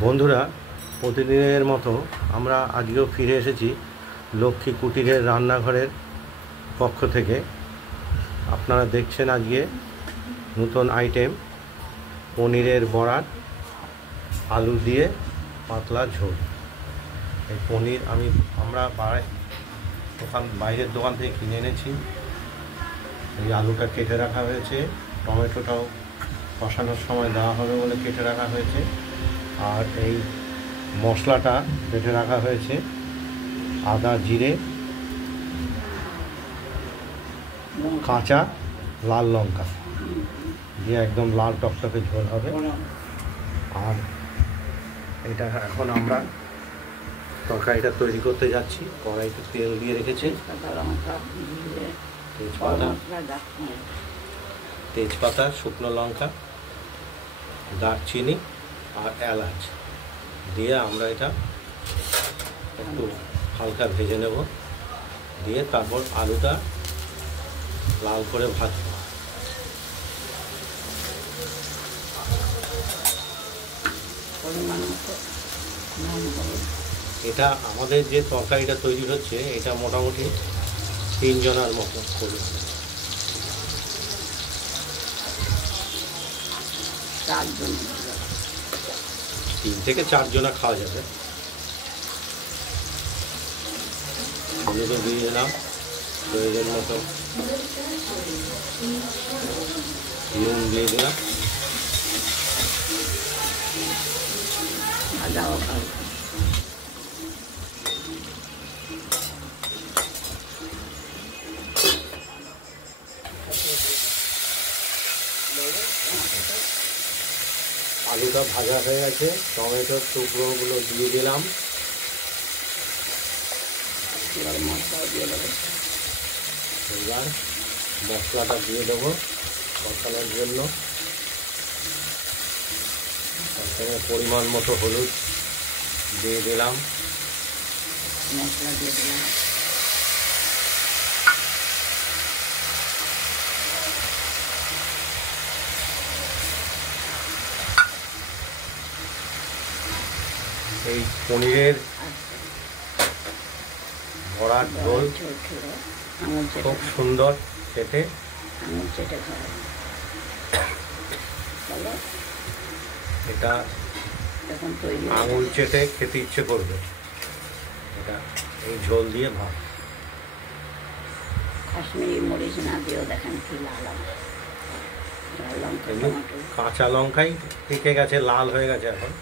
বন্ধুরা, প্রতিদিনের মতো আমরা আজকেও ফিরে এসেছি লক্ষ্মী কুটিরের রান্নাঘরের পক্ষ থেকে। আপনারা দেখছেন আজকে নতুন আইটেম, পনিরের বড়া, আলু দিয়ে পাতলা ঝোল। এই পনির আমরা বাইরের দোকান থেকে কিনে এনেছি। এই আলুটা কেটে রাখা হয়েছে, টমেটোটাও কষানোর সময় দেওয়া হবে বলে কেটে রাখা হয়েছে, আর এই মশলাটা বেটে রাখা হয়েছে। আদা, জিরে, কাঁচা লাল লঙ্কা দিয়ে একদম লাল টকটকে ঝোল হবে। আর এটা এখন আমরা তরকারিটা তৈরি করতে যাচ্ছি। কড়াইতে তেল দিয়ে রেখেছি, তেজপাতা, শুকনো লঙ্কা, দারচিনি আর এলাচ দিয়ে আমরা এটা একটু হালকা ভেজে নেব। দিয়ে তারপর আলুটা লাল করে ভাজব। এটা আমাদের যে তরকারিটা তৈরি হচ্ছে, এটা মোটামুটি 3 জনের মতো করবে। 3 থেকে 4 জনা খাওয়া যাবে। হলুদও দিয়ে দিলাম প্রয়োজন মতো, নুন দিয়ে দিলাম, আলুটা ভাজা হয়ে গেছে। টমেটোর টুকরোগুলো দিয়ে দিলাম। এবার মশলাটা দিয়ে দেবো কষানোর জন্য। এখানে পরিমাণ মতো হলুদ দিয়ে দিলাম, মশলা দিয়ে দিলাম, এই পনিরের বড়ার ঝোল খুব সুন্দর খেতে। এটা আঙুল চেটে খেতে ইচ্ছে করবে। এটা এই ঝোল দিয়ে ভাত। কাশ্মীরি মরিচ না দিয়েও দেখেন কি লাল কাঁচা লঙ্কাই পেকে গেছে, লাল হয়ে গেছে এখন।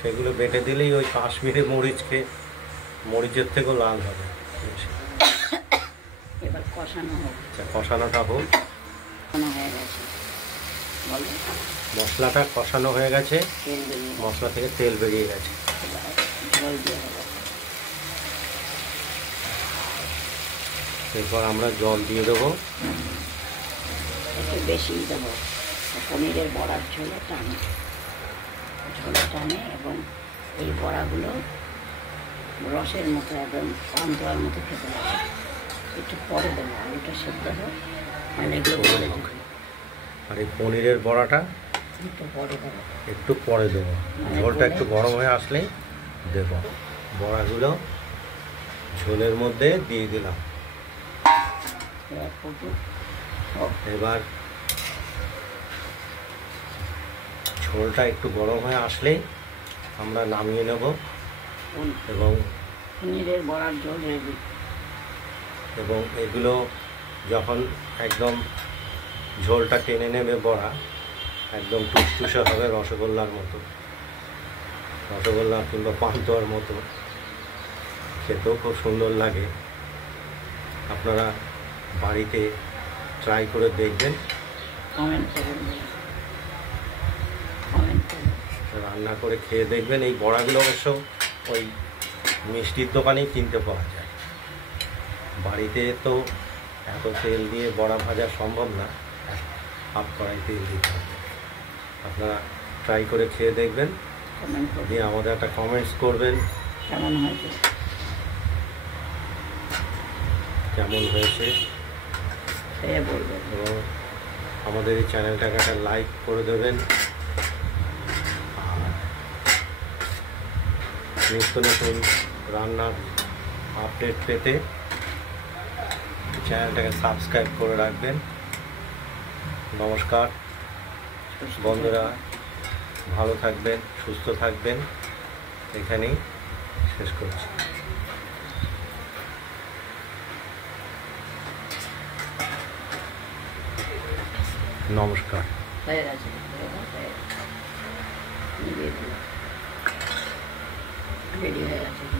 সেগুলো বেটে দিলেই ওই কাশ্মীরি মরিচের থেকেও লাল হবে। এবার কষানো হোক। আচ্ছা, কষানোটা হোক। হয়ে গেছে, মশলাটা কষানো হয়ে গেছে, মশলা থেকে তেল বেরিয়ে গেছে। এরপর আমরা জল দিয়ে দেবো, একটু বেশি দেবো। পনিরের বড়ার ঝোলে টানে এবং এই বড়াগুলো রসের মতো একদম পান্তুয়ার মতো খেতে লাগে। একটু পরে দেবো, আলুটা সেদ্ধ হোক, মানে এগুলো পরে দেবো। আর এই পনিরের বড়াটা একটু পরে দেবো। ঝোলটা একটু গরম হয়ে আসলেই দেবো। বড়াগুলো ঝোলের মধ্যে দিয়ে দিলাম। এবার ঝোলটা একটু গরম হয়ে আসলেই আমরা নামিয়ে নেব এবং পনিরের বড়ার ঝোল রেডি। এবং এগুলো যখন একদম ঝোলটা টেনে নেবে, বড়া একদম টুসটুসে হবে, রসগোল্লার মতো, রসগোল্লা কিংবা পান্তুয়ার মতো খেতেও খুব সুন্দর লাগে। আপনারা বাড়িতে ট্রাই করে দেখবেন, রান্না করে খেয়ে দেখবেন। এই বড়াগুলো অবশ্য ওই মিষ্টির দোকানেই কিনতে পাওয়া যায়। বাড়িতে তো এত তেল দিয়ে বড়া ভাজা সম্ভব না, হাফ কড়াই তেল দিতে হবে। আপনারা ট্রাই করে খেয়ে দেখবেন, দিয়ে আমাদের একটা কমেন্টস করবেন কেমন হয়েছে। এবং আমাদের এই চ্যানেলটাকে একটা লাইক করে দেবেন। নিত্য নতুন রান্নার আপডেট পেতে চ্যানেলটাকে সাবস্ক্রাইব করে রাখবেন। নমস্কার বন্ধুরা, ভালো থাকবেন, সুস্থ থাকবেন। এখানেই শেষ করছি। নমস্কার। হয়ে গেছে, রেডি হয়ে গেছে।